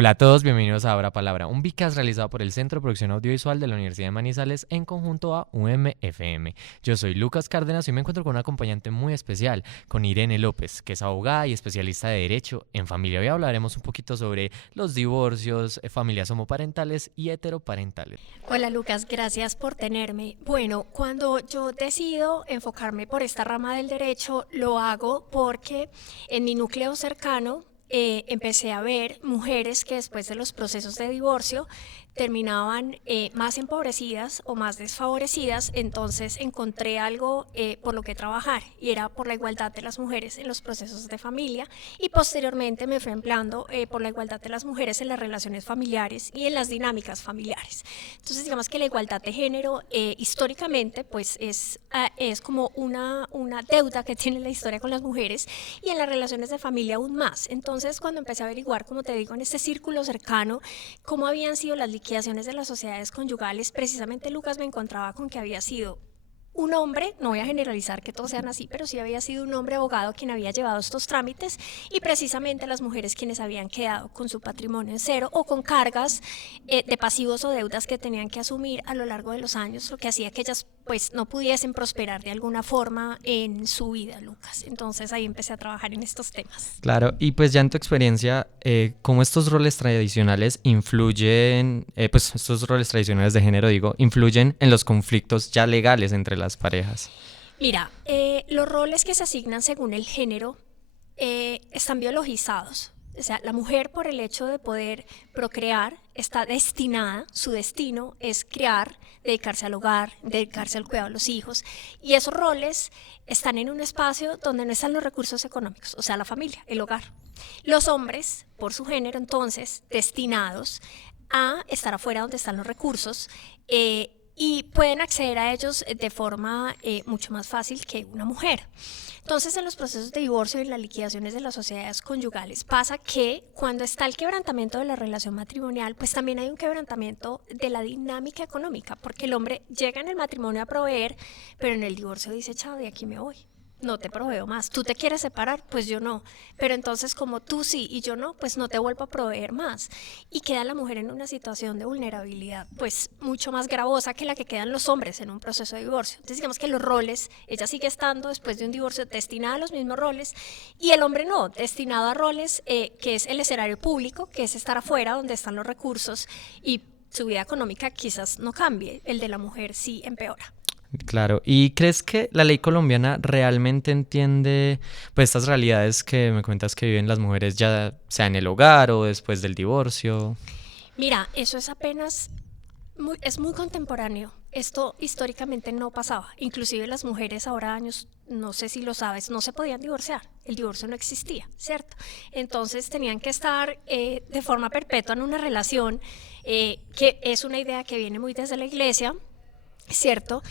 Hola a todos, bienvenidos a Abra Palabra, un podcast realizado por el Centro de Producción Audiovisual de la Universidad de Manizales en conjunto a UMFM. Yo soy Lucas Cárdenas y me encuentro con una acompañante muy especial, con Irene López, que es abogada y especialista de Derecho en Familia. Hoy hablaremos un poquito sobre los divorcios, familias homoparentales y heteroparentales. Hola Lucas, gracias por tenerme. Bueno, cuando yo decido enfocarme por esta rama del derecho, lo hago porque en mi núcleo cercano empecé a ver mujeres que después de los procesos de divorcio terminaban más empobrecidas o más desfavorecidas. Entonces encontré algo por lo que trabajar, y era por la igualdad de las mujeres en los procesos de familia, y posteriormente me fui empleando por la igualdad de las mujeres en las relaciones familiares y en las dinámicas familiares. Entonces digamos que la igualdad de género históricamente pues es como una deuda que tiene la historia con las mujeres, y en las relaciones de familia aún más. Entonces cuando empecé a averiguar, como te digo, en este círculo cercano, cómo habían sido las liquidaciones de las sociedades conyugales, precisamente Lucas, me encontraba con que había sido un hombre, no voy a generalizar que todos sean así, pero sí había sido un hombre abogado quien había llevado estos trámites, y precisamente las mujeres quienes habían quedado con su patrimonio en cero o con cargas de pasivos o deudas que tenían que asumir a lo largo de los años, lo que hacía que ellas pues no pudiesen prosperar de alguna forma en su vida, Lucas. Entonces ahí empecé a trabajar en estos temas. Claro, y pues ya en tu experiencia, ¿cómo estos roles tradicionales influyen, pues estos roles tradicionales de género, digo, influyen en los conflictos ya legales entre las parejas? Mira, los roles que se asignan según el género están biologizados. O sea, la mujer, por el hecho de poder procrear, está destinada, su destino es criar, dedicarse al hogar, dedicarse al cuidado de los hijos, y esos roles están en un espacio donde no están los recursos económicos, o sea, la familia, el hogar. Los hombres, por su género, entonces, destinados a estar afuera donde están los recursos, y pueden acceder a ellos de forma mucho más fácil que una mujer. Entonces, en los procesos de divorcio y en las liquidaciones de las sociedades conyugales pasa que cuando está el quebrantamiento de la relación matrimonial, pues también hay un quebrantamiento de la dinámica económica, porque el hombre llega en el matrimonio a proveer, pero en el divorcio dice: chao, de aquí me voy, no te proveo más. Tú te quieres separar, pues yo no. Pero entonces, como tú sí y yo no, pues no te vuelvo a proveer más. Y queda la mujer en una situación de vulnerabilidad, pues mucho más gravosa que la que quedan los hombres en un proceso de divorcio. Entonces digamos que los roles, ella sigue estando después de un divorcio destinada a los mismos roles, y el hombre no, destinado a roles que es el escenario público, que es estar afuera donde están los recursos, y su vida económica quizás no cambie, el de la mujer sí empeora. Claro, ¿y crees que la ley colombiana realmente entiende pues estas realidades que me cuentas que viven las mujeres, ya sea en el hogar o después del divorcio? Mira, eso es apenas es muy contemporáneo. Esto históricamente no pasaba. Inclusive las mujeres ahora años, no sé si lo sabes, no se podían divorciar. El divorcio no existía, ¿cierto? Entonces tenían que estar de forma perpetua en una relación, que es una idea que viene muy desde la iglesia, ¿cierto?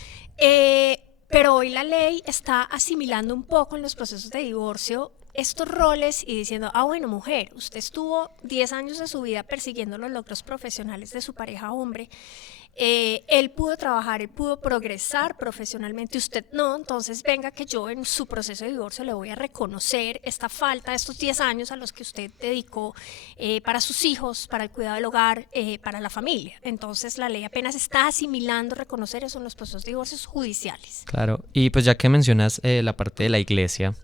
Pero hoy la ley está asimilando un poco en los procesos de divorcio estos roles y diciendo: ah, bueno, mujer, usted estuvo 10 años de su vida persiguiendo los logros profesionales de su pareja hombre, él pudo trabajar, él pudo progresar profesionalmente, usted no. Entonces venga que yo en su proceso de divorcio le voy a reconocer esta falta, estos 10 años a los que usted dedicó para sus hijos, para el cuidado del hogar, para la familia. Entonces la ley apenas está asimilando reconocer eso en los procesos de divorcios judiciales. Claro, y pues ya que mencionas la parte de la iglesia,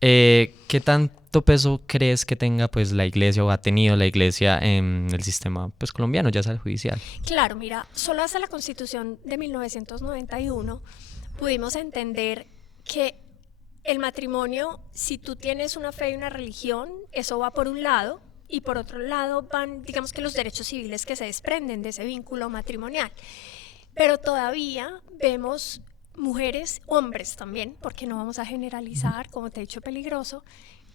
¿qué tanto peso crees que tenga pues la iglesia o ha tenido la iglesia en el sistema pues colombiano, ya sea el judicial? Claro, mira, solo hasta la Constitución de 1991 pudimos entender que el matrimonio, si tú tienes una fe y una religión, eso va por un lado, y por otro lado van, digamos que los derechos civiles que se desprenden de ese vínculo matrimonial. Pero todavía vemos mujeres, hombres también, porque no vamos a generalizar, como te he dicho, peligroso,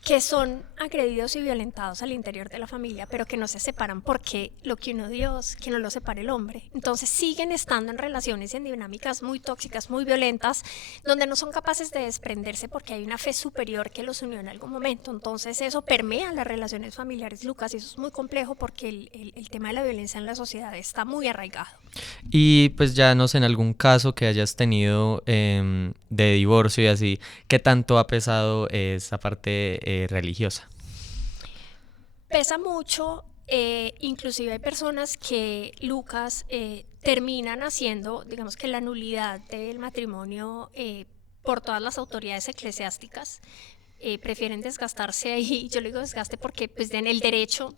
que son agredidos y violentados al interior de la familia, pero que no se separan porque lo que unió Dios, que no lo separe el hombre. Entonces siguen estando en relaciones y en dinámicas muy tóxicas, muy violentas, donde no son capaces de desprenderse porque hay una fe superior que los unió en algún momento. Entonces eso permea las relaciones familiares, Lucas, y eso es muy complejo porque el tema de la violencia en la sociedad está muy arraigado. Y pues ya no sé, en algún caso que hayas tenido de divorcio y así, ¿qué tanto ha pesado esa parte religiosa? Pesa mucho Inclusive hay personas que, Lucas, terminan haciendo, digamos que la nulidad del matrimonio por todas las autoridades eclesiásticas. Prefieren desgastarse ahí. Yo le digo desgaste porque pues, el derecho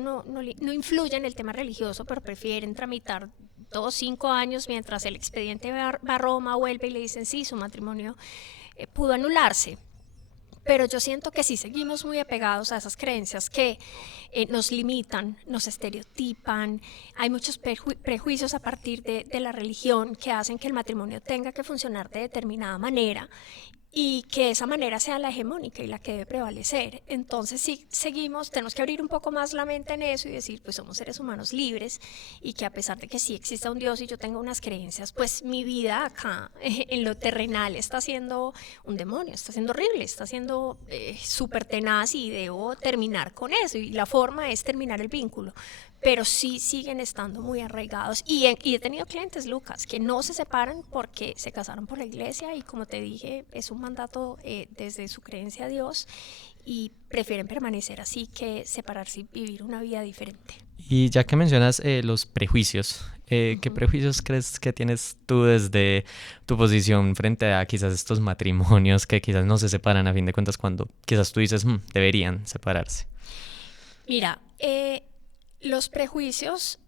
no influye en el tema religioso, pero prefieren tramitar 2 o 5 años mientras el expediente va a Roma, vuelve y le dicen sí, su matrimonio pudo anularse. Pero yo siento que sí seguimos muy apegados a esas creencias que nos limitan, nos estereotipan. Hay muchos prejuicios a partir de la religión que hacen que el matrimonio tenga que funcionar de determinada manera y que esa manera sea la hegemónica y la que debe prevalecer. Entonces sí seguimos, tenemos que abrir un poco más la mente en eso y decir, pues somos seres humanos libres y que a pesar de que sí exista un Dios y yo tengo unas creencias, pues mi vida acá en lo terrenal está siendo un demonio, está siendo horrible, está siendo súper tenaz y debo terminar con eso y la forma es terminar el vínculo. Pero sí siguen estando muy arraigados y he tenido clientes, Lucas, que no se separan porque se casaron por la iglesia y como te dije, es un mandato desde su creencia a Dios y prefieren permanecer así que separarse y vivir una vida diferente. Y ya que mencionas los prejuicios, ¿qué prejuicios crees que tienes tú desde tu posición frente a quizás estos matrimonios que quizás no se separan a fin de cuentas cuando quizás tú dices deberían separarse? Mira, los prejuicios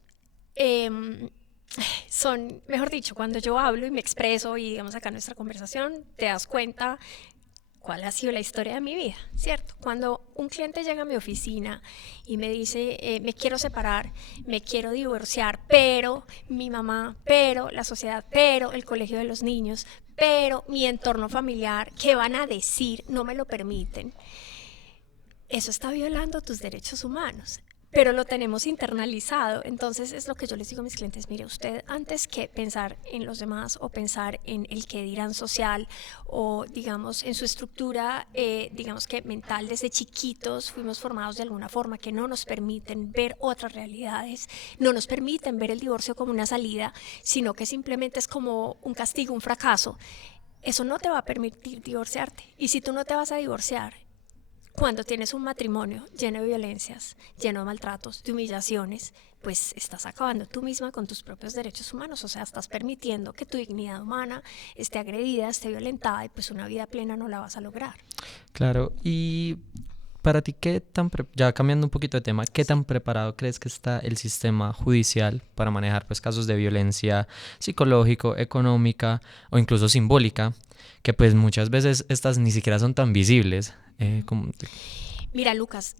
son, mejor dicho, cuando yo hablo y me expreso y digamos acá en nuestra conversación, te das cuenta cuál ha sido la historia de mi vida, ¿cierto? Cuando un cliente llega a mi oficina y me dice, me quiero separar, me quiero divorciar, pero mi mamá, pero la sociedad, pero el colegio de los niños, pero mi entorno familiar, ¿qué van a decir? No me lo permiten. Eso está violando tus derechos humanos, pero lo tenemos internalizado. Entonces es lo que yo les digo a mis clientes, mire, usted antes que pensar en los demás o pensar en el que dirán social o digamos en su estructura, digamos que mental, desde chiquitos fuimos formados de alguna forma que no nos permiten ver otras realidades, no nos permiten ver el divorcio como una salida, sino que simplemente es como un castigo, un fracaso. Eso no te va a permitir divorciarte. Y si tú no te vas a divorciar, cuando tienes un matrimonio lleno de violencias, lleno de maltratos, de humillaciones, pues estás acabando tú misma con tus propios derechos humanos, o sea, estás permitiendo que tu dignidad humana esté agredida, esté violentada y pues una vida plena no la vas a lograr. Claro, y para ti, ya cambiando un poquito de tema, ¿qué tan preparado crees que está el sistema judicial para manejar pues casos de violencia psicológico, económica o incluso simbólica, que pues muchas veces estas ni siquiera son tan visibles? Mira, Lucas,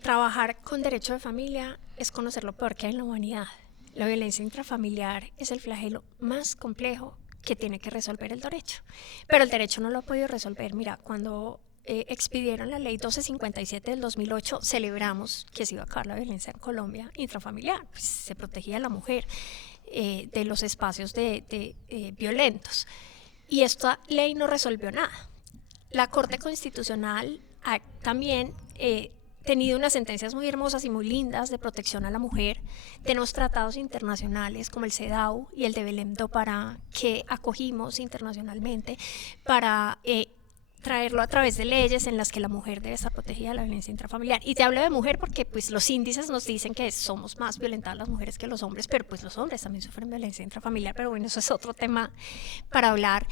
trabajar con derecho de familia es conocer lo peor que hay en la humanidad. La violencia intrafamiliar es el flagelo más complejo que tiene que resolver el derecho. Pero el derecho no lo ha podido resolver. Mira, cuando expidieron la ley 1257 del 2008, celebramos que se iba a acabar la violencia en Colombia intrafamiliar. Pues se protegía a la mujer de los espacios violentos. Y esta ley no resolvió nada. La Corte Constitucional ha también tenido unas sentencias muy hermosas y muy lindas de protección a la mujer. Tenemos tratados internacionales como el CEDAW y el de Belém do Pará que acogimos internacionalmente para traerlo a través de leyes en las que la mujer debe estar protegida de la violencia intrafamiliar. Y te hablo de mujer porque pues los índices nos dicen que somos más violentadas las mujeres que los hombres, pero pues los hombres también sufren violencia intrafamiliar, pero bueno, eso es otro tema para hablar.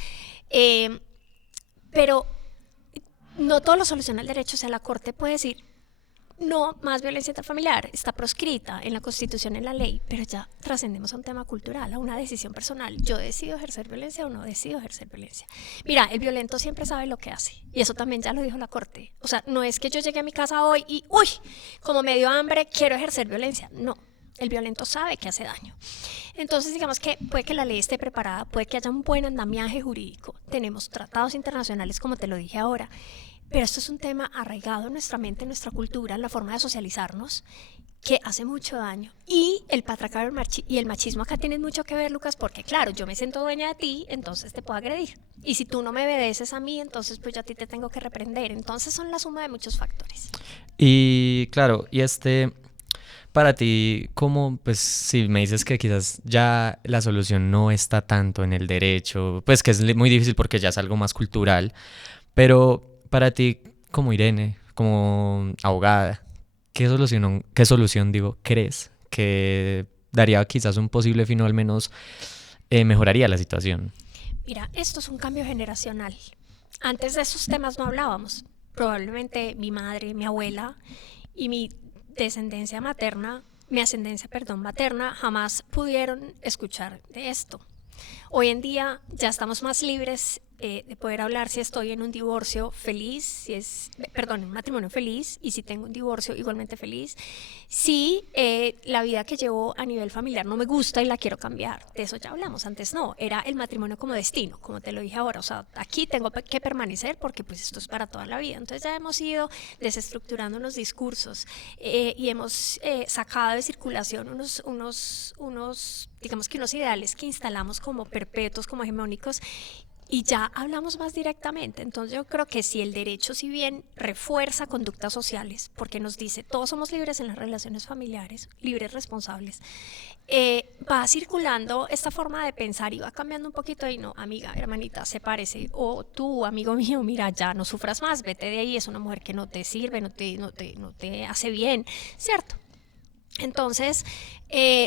Pero no todo lo soluciona el derecho, o sea, la Corte puede decir no más violencia intrafamiliar, está proscrita en la Constitución, en la ley, pero ya trascendemos a un tema cultural, a una decisión personal. Yo decido ejercer violencia o no decido ejercer violencia. Mira, el violento siempre sabe lo que hace y eso también ya lo dijo la Corte. O sea, no es que yo llegué a mi casa hoy y uy, como me dio hambre quiero ejercer violencia, no. El violento sabe que hace daño. Entonces, digamos que puede que la ley esté preparada, puede que haya un buen andamiaje jurídico. Tenemos tratados internacionales, como te lo dije ahora, pero esto es un tema arraigado en nuestra mente, en nuestra cultura, en la forma de socializarnos, que hace mucho daño. Y el patriarcado y el machismo acá tienen mucho que ver, Lucas, porque claro, yo me siento dueña de ti, entonces te puedo agredir. Y si tú no me obedeces a mí, entonces pues yo a ti te tengo que reprender. Entonces son la suma de muchos factores. Y claro, para ti, ¿cómo, pues si me dices que quizás ya la solución no está tanto en el derecho, pues que es muy difícil porque ya es algo más cultural, pero para ti, como Irene, como abogada, ¿Qué solución crees que daría quizás un posible fin o al menos mejoraría la situación? Mira, esto es un cambio generacional. Antes de esos temas no hablábamos. Probablemente mi madre, mi abuela y mi ascendencia, perdón, materna, jamás pudieron escuchar de esto. Hoy en día ya estamos más libres de poder hablar si estoy en un divorcio feliz, en un matrimonio feliz, y si tengo un divorcio igualmente feliz. Si la vida que llevo a nivel familiar no me gusta y la quiero cambiar, de eso ya hablamos. Antes no, era el matrimonio como destino, como te lo dije ahora. O sea, aquí tengo que permanecer porque pues esto es para toda la vida. Entonces ya hemos ido desestructurando unos discursos y hemos sacado de circulación digamos que unos ideales que instalamos como perpetuos, como hegemónicos, y ya hablamos más directamente. Entonces yo creo que si el derecho, si bien refuerza conductas sociales, porque nos dice todos somos libres en las relaciones familiares, libres, responsables, va circulando esta forma de pensar y va cambiando un poquito. Y no, amiga, hermanita, sepárese, o tú, amigo mío, mira, ya no sufras más, vete de ahí, es una mujer que no te sirve, no te hace bien, ¿cierto? Entonces,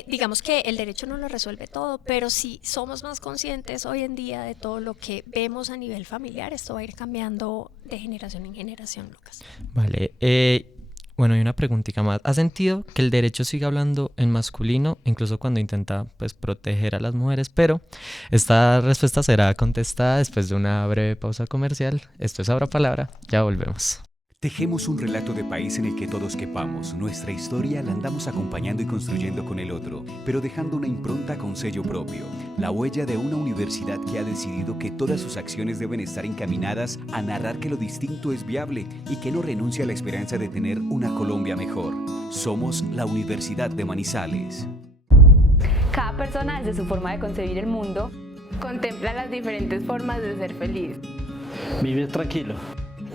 digamos que el derecho no lo resuelve todo, pero si somos más conscientes hoy en día de todo lo que vemos a nivel familiar, esto va a ir cambiando de generación en generación, Lucas. Vale, bueno, hay una preguntita más. ¿Has sentido que el derecho sigue hablando en masculino, incluso cuando intenta pues proteger a las mujeres? Pero esta respuesta será contestada después de una breve pausa comercial. Esto es Abra Palabra, ya volvemos. Tejemos un relato de país en el que todos quepamos. Nuestra historia la andamos acompañando y construyendo con el otro, pero dejando una impronta con sello propio. La huella de una universidad que ha decidido que todas sus acciones deben estar encaminadas a narrar que lo distinto es viable y que no renuncia a la esperanza de tener una Colombia mejor. Somos la Universidad de Manizales. Cada persona, desde su forma de concebir el mundo, contempla las diferentes formas de ser feliz. Vivir tranquilo.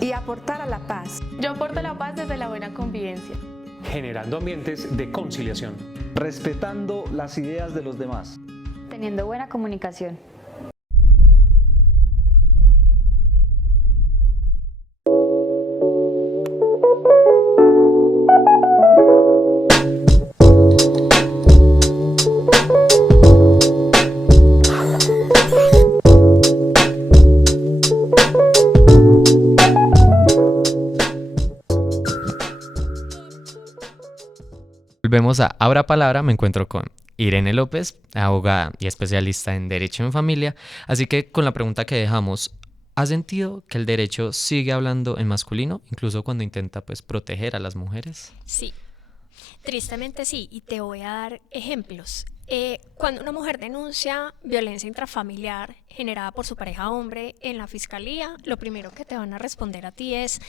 Y aportar a la paz. Yo aporto la paz desde la buena convivencia. Generando ambientes de conciliación. Respetando las ideas de los demás. Teniendo buena comunicación. Volvemos a Abra Palabra, me encuentro con Irene López, abogada y especialista en Derecho en Familia. Así que con la pregunta que dejamos, ¿has sentido que el derecho sigue hablando en masculino, incluso cuando intenta pues proteger a las mujeres? Sí, tristemente sí, y te voy a dar ejemplos. Cuando una mujer denuncia violencia intrafamiliar generada por su pareja hombre en la fiscalía, lo primero que te van a responder a ti es: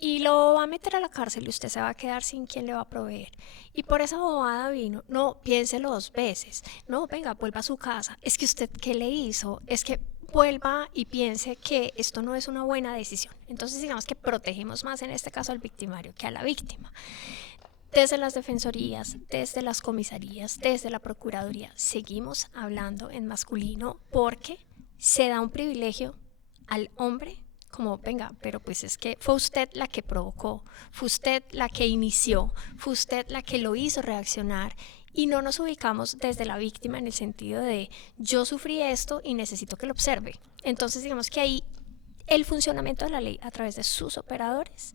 y lo va a meter a la cárcel y usted se va a quedar sin quien le va a proveer. Y por esa bobada vino. No, piénselo 2 veces. No, venga, vuelva a su casa. Es que usted, ¿qué le hizo? Es que vuelva y piense que esto no es una buena decisión. Entonces, digamos que protegemos más en este caso al victimario que a la víctima. Desde las defensorías, desde las comisarías, desde la procuraduría, seguimos hablando en masculino porque se da un privilegio al hombre. Como, venga, pero pues es que fue usted la que provocó, fue usted la que inició, fue usted la que lo hizo reaccionar, y no nos ubicamos desde la víctima en el sentido de yo sufrí esto y necesito que lo observe. Entonces digamos que ahí el funcionamiento de la ley a través de sus operadores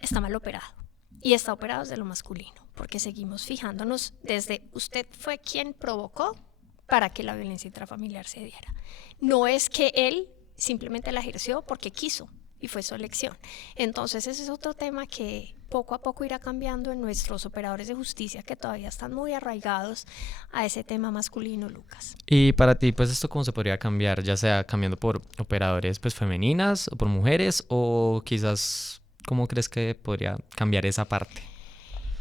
está mal operado, y está operado desde lo masculino, porque seguimos fijándonos desde usted fue quien provocó para que la violencia intrafamiliar se diera. No es que él simplemente la ejerció porque quiso y fue su elección. Entonces ese es otro tema que poco a poco irá cambiando en nuestros operadores de justicia, que todavía están muy arraigados a ese tema masculino, Lucas. Y para ti, pues esto cómo se podría cambiar, ya sea cambiando por operadores pues femeninas o por mujeres, o quizás cómo crees que podría cambiar esa parte?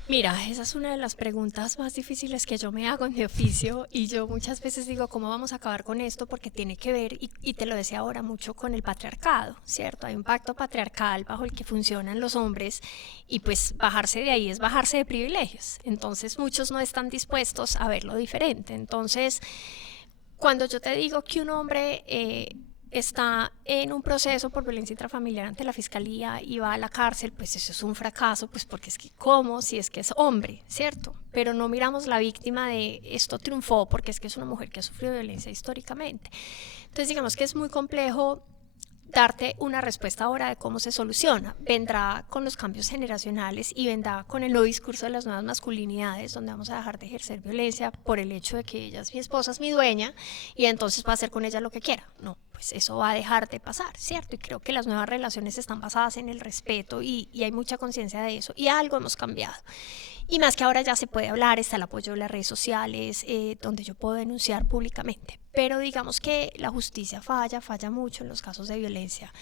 Mira, esa es una de las preguntas más difíciles que yo me hago en mi oficio, y yo muchas veces digo, ¿cómo vamos a acabar con esto? Porque tiene que ver, y te lo decía ahora, mucho con el patriarcado, ¿cierto? Hay un pacto patriarcal bajo el que funcionan los hombres, y pues bajarse de ahí es bajarse de privilegios. Entonces muchos no están dispuestos a verlo diferente. Entonces, cuando yo te digo que un hombre está en un proceso por violencia intrafamiliar ante la fiscalía y va a la cárcel, pues eso es un fracaso, pues porque es que ¿cómo? Si es que es hombre, ¿cierto? Pero no miramos la víctima de esto triunfó porque es que es una mujer que ha sufrido violencia históricamente. Entonces digamos que es muy complejo darte una respuesta ahora de cómo se soluciona. Vendrá con los cambios generacionales y vendrá con el nuevo discurso de las nuevas masculinidades, donde vamos a dejar de ejercer violencia por el hecho de que ella es mi esposa, es mi dueña, y entonces va a hacer con ella lo que quiera. No, pues eso va a dejar de pasar, ¿cierto? Y creo que las nuevas relaciones están basadas en el respeto y hay mucha conciencia de eso, y algo hemos cambiado. Y más que ahora ya se puede hablar, está el apoyo de las redes sociales, donde yo puedo denunciar públicamente. Pero digamos que la justicia falla mucho en los casos de violencia.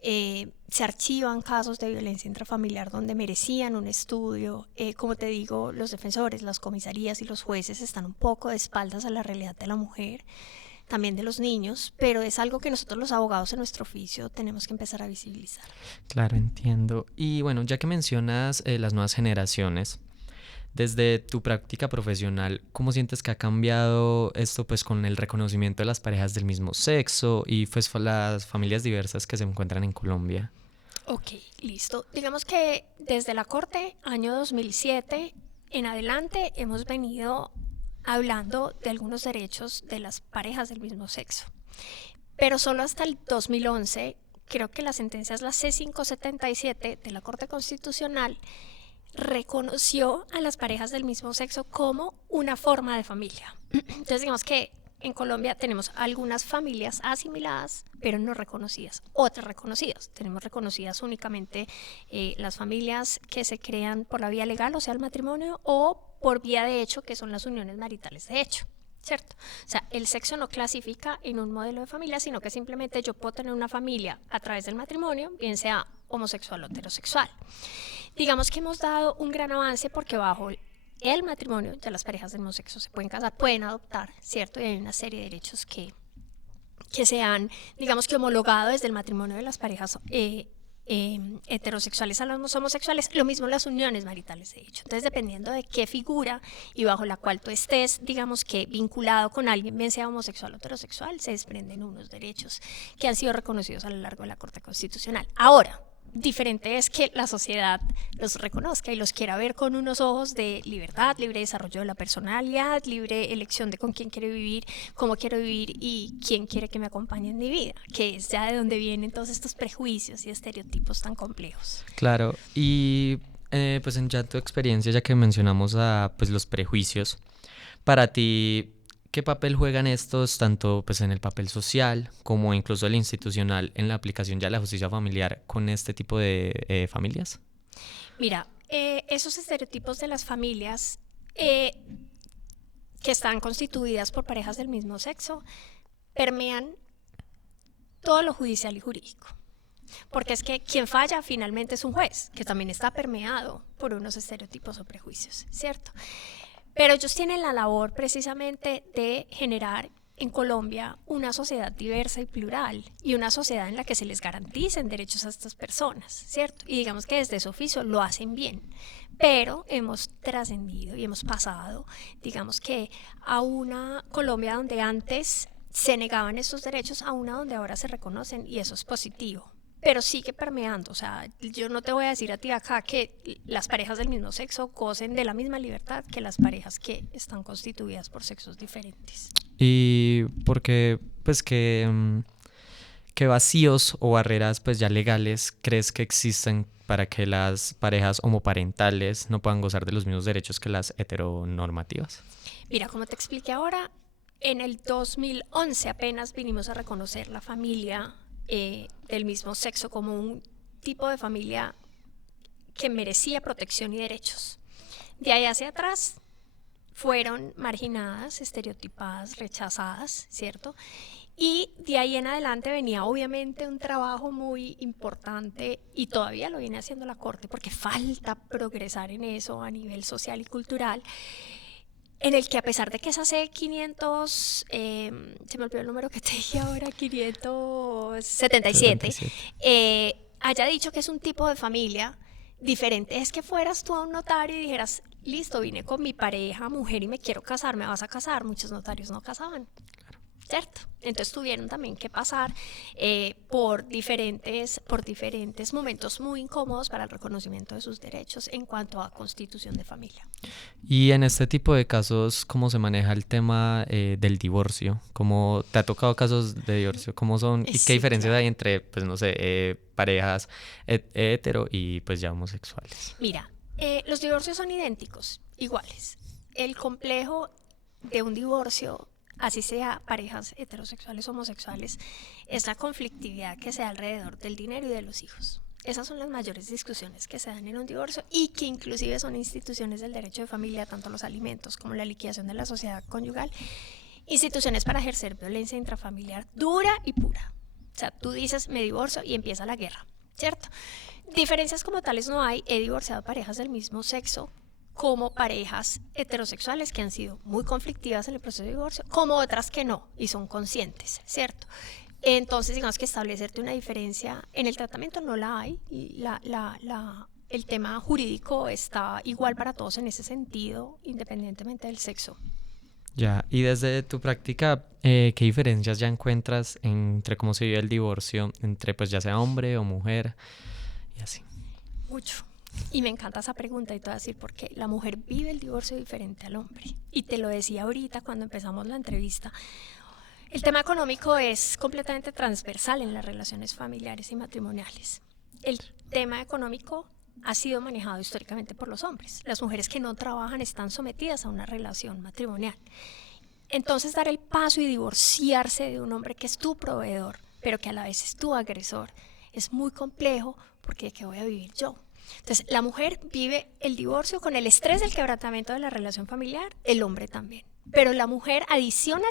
Se archivan casos de violencia intrafamiliar donde merecían un estudio. Como te digo, los defensores, las comisarías y los jueces están un poco de espaldas a la realidad de la mujer, también de los niños, pero es algo que nosotros los abogados en nuestro oficio tenemos que empezar a visibilizar. Claro, entiendo. Y bueno, ya que mencionas las nuevas generaciones, desde tu práctica profesional, ¿cómo sientes que ha cambiado esto pues con el reconocimiento de las parejas del mismo sexo y pues las familias diversas que se encuentran en Colombia? Ok, listo. Digamos que desde la Corte, año 2007 en adelante, hemos venido hablando de algunos derechos de las parejas del mismo sexo. Pero solo hasta el 2011, creo que la sentencia es la C577 de la Corte Constitucional, reconoció a las parejas del mismo sexo como una forma de familia. Entonces digamos que en Colombia tenemos algunas familias asimiladas, pero no reconocidas, otras reconocidas. Tenemos reconocidas únicamente las familias que se crean por la vía legal, o sea, el matrimonio, o por vía de hecho, que son las uniones maritales de hecho, ¿cierto? O sea, el sexo no clasifica en un modelo de familia, sino que simplemente yo puedo tener una familia a través del matrimonio, bien sea homosexual o heterosexual. Digamos que hemos dado un gran avance porque bajo el matrimonio ya las parejas del mismo sexo se pueden casar, pueden adoptar, ¿cierto? Y hay una serie de derechos que se han, digamos que homologado desde el matrimonio de las parejas heterosexuales a los homosexuales, lo mismo las uniones maritales de hecho. Entonces dependiendo de qué figura y bajo la cual tú estés, digamos que vinculado con alguien, bien sea homosexual o heterosexual, se desprenden unos derechos que han sido reconocidos a lo largo de la Corte Constitucional. Ahora, diferente es que la sociedad los reconozca y los quiera ver con unos ojos de libertad, libre desarrollo de la personalidad, libre elección de con quién quiero vivir, cómo quiero vivir y quién quiere que me acompañe en mi vida, que es ya de donde vienen todos estos prejuicios y estereotipos tan complejos. Claro, y pues en ya tu experiencia, ya que mencionamos a pues los prejuicios, para ti, ¿qué papel juegan estos tanto pues en el papel social como incluso el institucional en la aplicación ya de la justicia familiar con este tipo de familias? Mira, esos estereotipos de las familias que están constituidas por parejas del mismo sexo permean todo lo judicial y jurídico. Porque es que quien falla finalmente es un juez, que también está permeado por unos estereotipos o prejuicios, ¿cierto? Pero ellos tienen la labor precisamente de generar en Colombia una sociedad diversa y plural y una sociedad en la que se les garanticen derechos a estas personas, ¿cierto? Y digamos que desde su oficio lo hacen bien, pero hemos trascendido y hemos pasado, digamos que a una Colombia donde antes se negaban estos derechos a una donde ahora se reconocen y eso es positivo. Pero sigue permeando, o sea, yo no te voy a decir a ti acá que las parejas del mismo sexo gocen de la misma libertad que las parejas que están constituidas por sexos diferentes. Y porque, pues, ¿qué vacíos o barreras pues ya legales crees que existen para que las parejas homoparentales no puedan gozar de los mismos derechos que las heteronormativas? Mira, como te expliqué ahora, en el 2011 apenas vinimos a reconocer la familia del mismo sexo como un tipo de familia que merecía protección y derechos. De ahí hacia atrás fueron marginadas, estereotipadas, rechazadas, ¿cierto? Y de ahí en adelante venía obviamente un trabajo muy importante y todavía lo viene haciendo la Corte porque falta progresar en eso a nivel social y cultural, en el que a pesar de que es hace 500, se me olvidó el número que te dije ahora, 577, haya dicho que es un tipo de familia diferente. Es que fueras tú a un notario y dijeras, listo, vine con mi pareja, mujer, y me quiero casar, ¿me vas a casar? Muchos notarios no casaban. ¿cierto? Entonces tuvieron también que pasar por diferentes momentos muy incómodos para el reconocimiento de sus derechos en cuanto a constitución de familia. Y en este tipo de casos, ¿cómo se maneja el tema del divorcio? ¿Cómo te ha tocado casos de divorcio? ¿Cómo son? ¿Y qué Sí, diferencias claro. hay entre, pues no sé, parejas hetero y pues ya homosexuales? Mira, los divorcios son idénticos, iguales. El complejo de un divorcio, así sea parejas heterosexuales o homosexuales, es la conflictividad que se da alrededor del dinero y de los hijos. Esas son las mayores discusiones que se dan en un divorcio y que inclusive son instituciones del derecho de familia, tanto los alimentos como la liquidación de la sociedad conyugal, instituciones para ejercer violencia intrafamiliar dura y pura. O sea, tú dices, me divorcio y empieza la guerra, ¿cierto? Diferencias como tales no hay. He divorciado parejas del mismo sexo como parejas heterosexuales que han sido muy conflictivas en el proceso de divorcio, como otras que no y son conscientes, ¿cierto? Entonces, digamos que establecerte una diferencia en el tratamiento no la hay. Y el tema jurídico está igual para todos en ese sentido, independientemente del sexo. Ya, y desde tu práctica, ¿qué diferencias ya encuentras entre cómo se vive el divorcio entre pues ya sea hombre o mujer y así? Mucho. Y me encanta esa pregunta y te voy a decir por qué. La mujer vive el divorcio diferente al hombre. Y te lo decía ahorita cuando empezamos la entrevista. El tema económico es completamente transversal en las relaciones familiares y matrimoniales. El tema económico ha sido manejado históricamente por los hombres. Las mujeres que no trabajan están sometidas a una relación matrimonial. Entonces, dar el paso y divorciarse de un hombre que es tu proveedor, pero que a la vez es tu agresor, es muy complejo porque ¿de qué voy a vivir yo? Entonces, la mujer vive el divorcio con el estrés del quebrantamiento de la relación familiar, el hombre también. Pero la mujer, adiciónale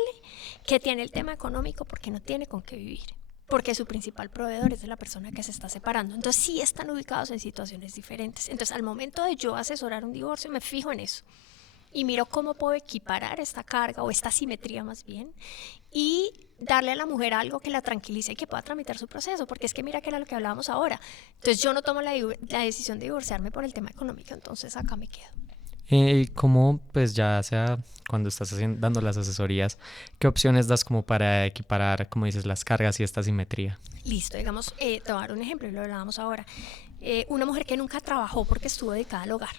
que tiene el tema económico porque no tiene con qué vivir, porque su principal proveedor es de la persona que se está separando. Entonces, sí están ubicados en situaciones diferentes. Entonces, al momento de yo asesorar un divorcio, me fijo en eso y miro cómo puedo equiparar esta carga o esta asimetría más bien y darle a la mujer algo que la tranquilice y que pueda tramitar su proceso, porque es que mira que era lo que hablábamos ahora. Entonces yo no tomo la decisión de divorciarme por el tema económico, entonces acá me quedo. ¿Cómo pues ya sea cuando estás dando las asesorías, qué opciones das como para equiparar, como dices, las cargas y esta asimetría? Listo, digamos, te voy a dar un ejemplo y lo hablábamos ahora. Una mujer que nunca trabajó porque estuvo dedicada al hogar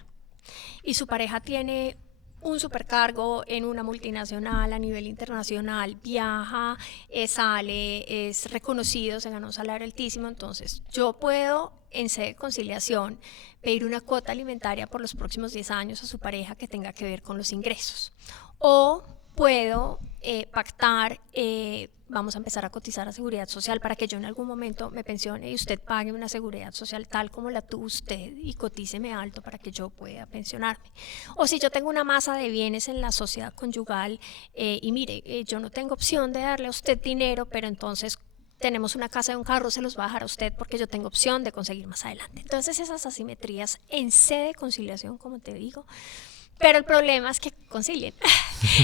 y su pareja tiene un supercargo en una multinacional a nivel internacional, viaja, sale, es reconocido, se ganó un salario altísimo, entonces yo puedo en sede de conciliación pedir una cuota alimentaria por los próximos 10 años a su pareja que tenga que ver con los ingresos. O puedo pactar, vamos a empezar a cotizar a seguridad social para que yo en algún momento me pensione y usted pague una seguridad social tal como la tuvo usted y cotíceme alto para que yo pueda pensionarme. O si yo tengo una masa de bienes en la sociedad conyugal y mire, yo no tengo opción de darle a usted dinero, pero entonces tenemos una casa y un carro, se los va a dejar a usted porque yo tengo opción de conseguir más adelante. Entonces esas asimetrías en sede de conciliación, como te digo, pero el problema es que concilien.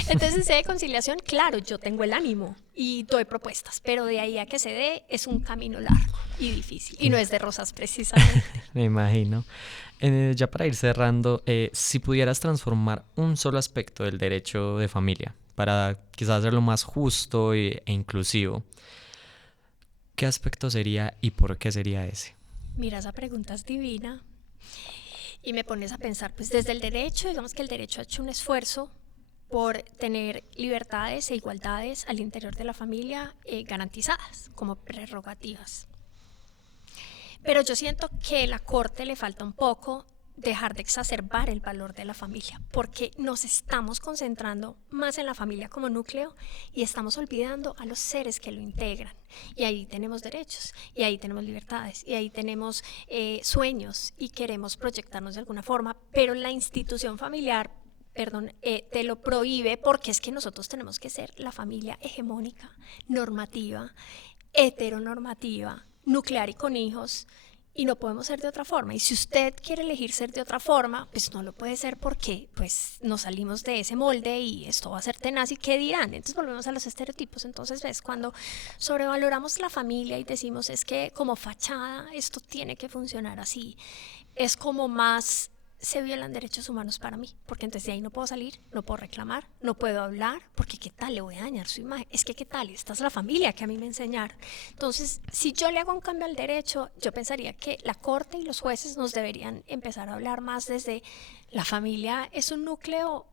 Entonces en sede de conciliación, claro, yo tengo el ánimo y doy propuestas, pero de ahí a que se dé es un camino largo y difícil y no es de rosas precisamente. Me imagino. Ya para ir cerrando, si pudieras transformar un solo aspecto del derecho de familia para quizás hacerlo más justo e inclusivo, ¿qué aspecto sería y por qué sería ese? Mira, esa pregunta es divina y me pones a pensar, pues desde el derecho, digamos que el derecho ha hecho un esfuerzo por tener libertades e igualdades al interior de la familia garantizadas como prerrogativas. Pero yo siento que a la Corte le falta un poco dejar de exacerbar el valor de la familia, porque nos estamos concentrando más en la familia como núcleo y estamos olvidando a los seres que lo integran. Y ahí tenemos derechos, y ahí tenemos libertades, y ahí tenemos sueños y queremos proyectarnos de alguna forma, pero la institución familiar, te lo prohíbe porque es que nosotros tenemos que ser la familia hegemónica, normativa, heteronormativa, nuclear y con hijos, y no podemos ser de otra forma. Y si usted quiere elegir ser de otra forma, pues no lo puede ser porque pues nos salimos de ese molde y esto va a ser tenaz y ¿qué dirán? Entonces volvemos a los estereotipos. Entonces ves, cuando sobrevaloramos la familia y decimos es que como fachada esto tiene que funcionar así, es como más se violan derechos humanos para mí, porque entonces de ahí no puedo salir, no puedo reclamar, no puedo hablar, porque qué tal le voy a dañar su imagen, es que qué tal, esta es la familia que a mí me enseñaron. Entonces, si yo le hago un cambio al derecho, yo pensaría que la corte y los jueces nos deberían empezar a hablar más desde la familia es un núcleo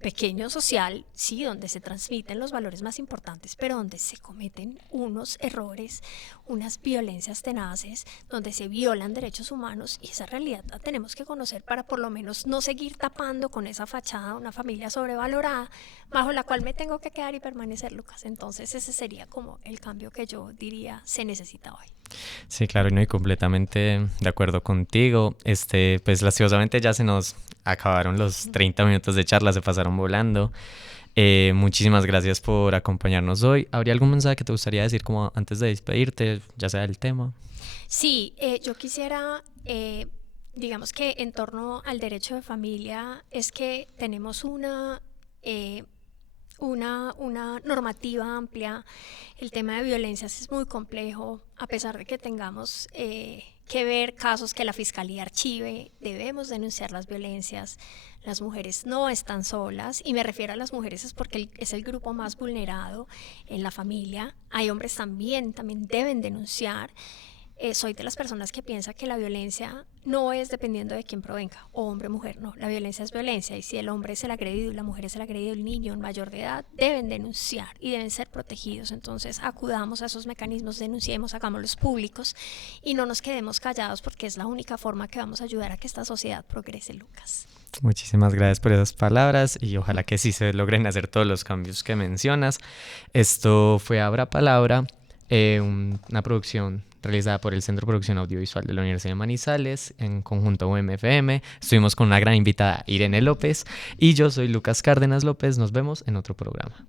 pequeño social, sí, donde se transmiten los valores más importantes, pero donde se cometen unos errores, unas violencias tenaces, donde se violan derechos humanos, y esa realidad la tenemos que conocer para por lo menos no seguir tapando con esa fachada una familia sobrevalorada, bajo la cual me tengo que quedar y permanecer, Lucas. Entonces ese sería como el cambio que yo diría se necesita hoy. Sí, claro, y completamente de acuerdo contigo. Pues lastimosamente ya se nos acabaron los 30 minutos de charla, se pasaron volando. Muchísimas gracias por acompañarnos hoy. ¿Habría algún mensaje que te gustaría decir como antes de despedirte, ya sea del tema? Sí, yo quisiera, digamos que en torno al derecho de familia es que tenemos una normativa amplia. El tema de violencias es muy complejo, a pesar de que tengamos que ver casos que la Fiscalía archive, debemos denunciar las violencias. Las mujeres no están solas, y me refiero a las mujeres es porque es el grupo más vulnerado en la familia. Hay hombres también deben denunciar. Soy de las personas que piensa que la violencia no es dependiendo de quién provenga, o hombre o mujer, no, la violencia es violencia, y si el hombre es el agredido y la mujer es el agredido, el niño en mayor de edad, deben denunciar y deben ser protegidos. Entonces acudamos a esos mecanismos, denunciemos, hagámoslos públicos y no nos quedemos callados, porque es la única forma que vamos a ayudar a que esta sociedad progrese, Lucas. Muchísimas gracias por esas palabras y ojalá que sí se logren hacer todos los cambios que mencionas. Esto fue Abra Palabra, una producción realizada por el Centro de Producción Audiovisual de la Universidad de Manizales en conjunto UMFM. Estuvimos con una gran invitada, Irene López, y yo soy Lucas Cárdenas López. Nos vemos en otro programa.